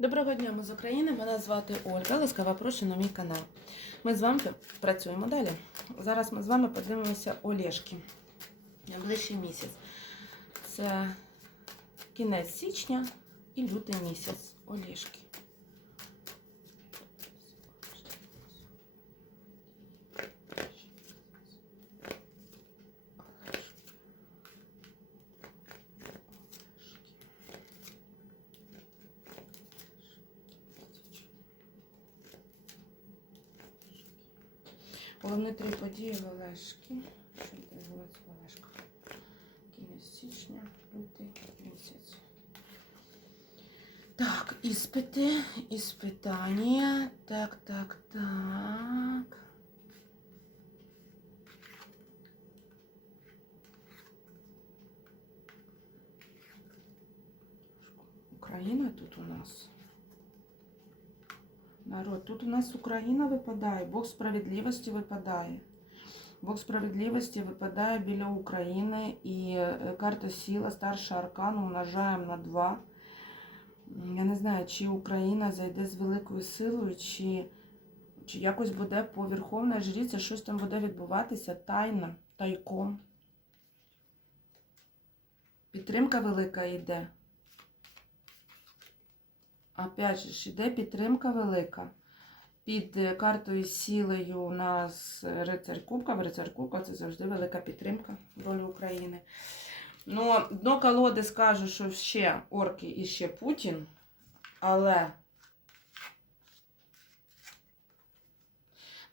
Доброго дня, ми з України. Мене звати Ольга. ласкава прошу на мій канал. Ми з вами працюємо далі. Зараз ми з вами подивимося Олешки. Найближчий місяць. Це кінець січня і лютий місяць. Олешки. Головні три події Олешки. Що відбувається в Олешках? Кінець січня, лютий місяць. Так, іспити, іспитання. Так, так, так. Україна тут у нас. Народ, тут у нас Україна випадає, Бог справедливості випадає. Бог справедливості випадає біля України і е, карта сіла, старший аркан умножаємо на 2. Я не знаю, чи Україна зайде з великою силою, чи, чи якось буде по Верховній жріці, щось там буде відбуватися тайно, тайком. Підтримка велика йде. Опять же, ж, іде підтримка велика. Під е, картою сілею у нас рицарь Кубка. Рицарь Кубка це завжди велика підтримка долі України. Ну, дно колоди скаже, що ще орки і ще Путін, але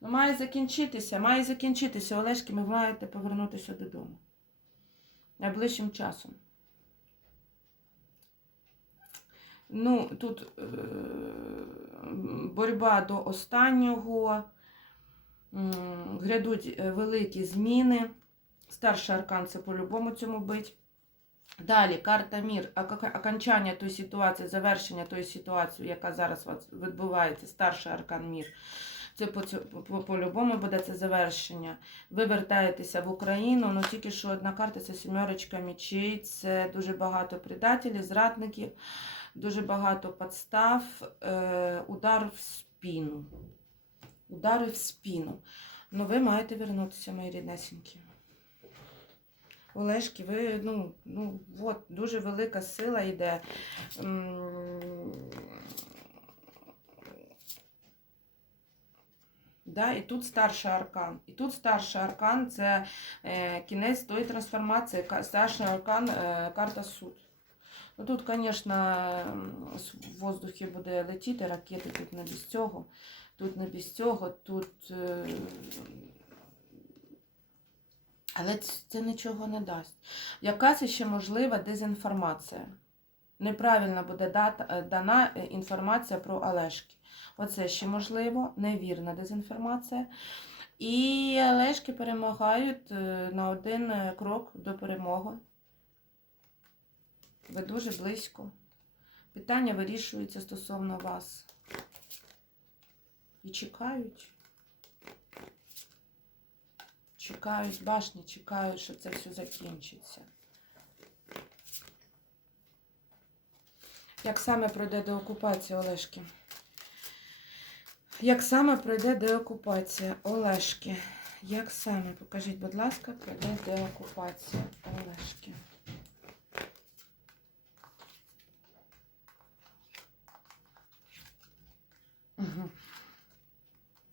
ну, має закінчитися, має закінчитися, Олешки, ви маєте повернутися додому. Найближчим часом. Ну, тут е, боротьба до останнього, грядуть е, великі зміни. Старший аркан це по-любому цьому бить. Далі карта мір, окончання тої ситуації, завершення тої ситуації, яка зараз відбувається, старший аркан мір. Це по цьо- по- по-любому буде це завершення. Ви вертаєтеся в Україну, ну тільки що одна карта це сімерочка мечей, це дуже багато предателів, зрадників, дуже багато підстав, е, удар в спину. Удари в спину. Ну, ви маєте вернутися, мої ріднесенькі. Олешки, ви, ну, ну, от, дуже велика сила йде. Да, і тут старший аркан. І тут старший аркан це е, кінець тої трансформації. Старший аркан е, карта суд. Ну тут, звісно, в воздухі буде летіти ракети, тут не без цього. Тут не без цього, тут. Е, але це нічого не дасть. Якась ще можлива дезінформація. Неправильно буде е, дана е, інформація про Олешки. Оце ще можливо, невірна дезінформація. І Олешки перемагають е, на один крок до перемоги. Ви дуже близько. Питання вирішуються стосовно вас. І чекають. Чекають башні, чекають, що це все закінчиться. Як саме пройде деокупація Олешки? Як саме пройде деокупація Олешки? Як саме, покажіть, будь ласка, пройде деокупація Олешки?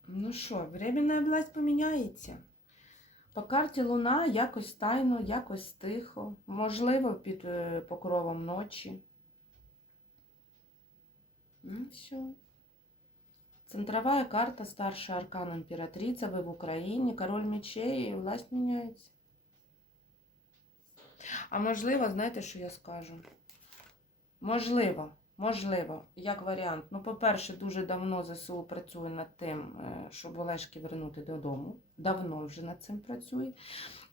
Ну що, временна власть поміняється. По карті Луна якось тайно, якось тихо, можливо, під е, покровом ночі. Ну, все. Центровая карта, старший аркан императрица, вы в Україні, король мечей, і власть міняється. А можливо, знаєте, що я скажу? Можливо, можливо, як варіант. Ну, по-перше, дуже давно ЗСУ працює над тим, е, щоб Олешки вернути додому. Давно вже над цим працює.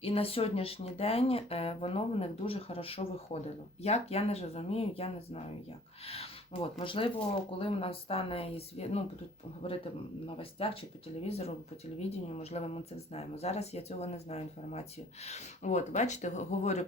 І на сьогоднішній день е, воно в них дуже хорошо виходило. Як, я не розумію, я не знаю як. От, можливо, коли в нас стане ну, будуть говорити в новостях чи по телевізору, по телевіденню, можливо, ми це знаємо. Зараз я цього не знаю інформацію. От, бачите, говорю